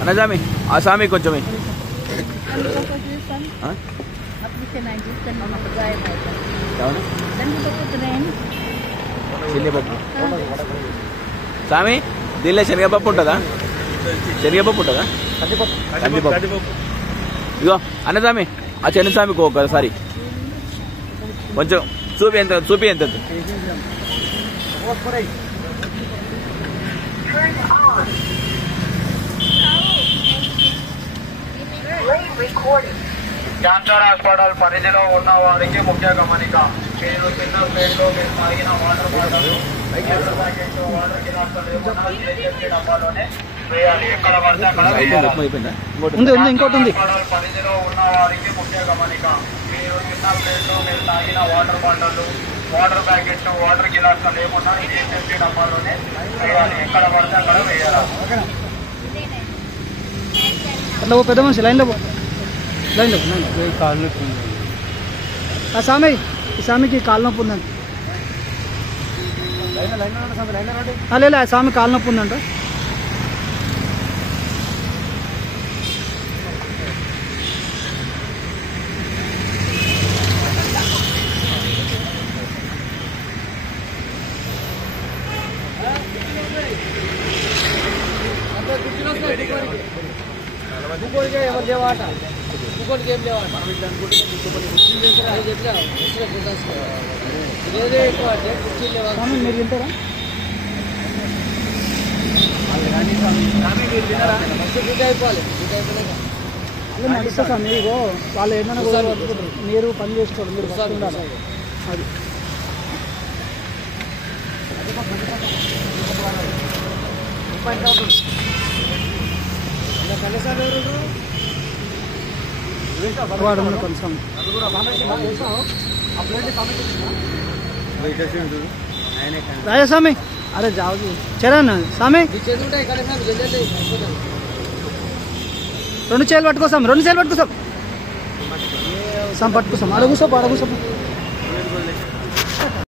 అన్న సామి ఆ సామి కొంచెం శనగపప్పు సామి దీనిలో శనగపప్పు ఉంటుందా శనగపప్పు ఉంటుందా కందిపప్పు ఇగో అన్నసామి ఆ చిన్నసామికి ఒకసారి కొంచెం చూపి ఎంత క్యాన్సర్ హాస్పిటల్ పరిధిలో ఉన్న వారికి ముఖ్య గమనిక. మీరు చిన్న ప్లేట్లో మీరు తాగిన వాటర్ బాటిల్ వాటర్ గిలాసులు డబ్బాలోనే వేయాలి. ఎక్కడ పడితే అక్కడ వేయాలి. పరిధిలో ఉన్న వారికి ముఖ్య గమనిక. మీరు చిన్న ప్లేట్లో మీరు తాగిన water bottle water packets water గిలాసులు లేకుండా సేఫ్టీ డబ్బాలోనే వేయాలి. ఎక్కడ పడితే అక్కడ వేయాలి. పెద్ద మనిషి లైన్లో కాలు నొప్పి సామి ఈ సామికి కాలు నొప్పి ఉందంట. లేదు ఆ సామి కాలు నొప్పి ఉందంట. ఎవరు లేవాట ఇంకోటికి ఏం లేవాట ఇదే ఎక్కువ అంటే కుర్చీలు లేవా మీరు తింటారా అయిపోవాలి అలా నడుస్తా సార్ మీరు వాళ్ళు ఏదైనా మీరు పని చేసుకోండి మీరు ఉండాలి. అది రాజా స్వామి అరే జావు చరణ్ స్వామి 2 చేతులు పట్టుకోసాం 2 చేతులు పట్టుకోసాం పట్టుకోసాం అడుగుసాం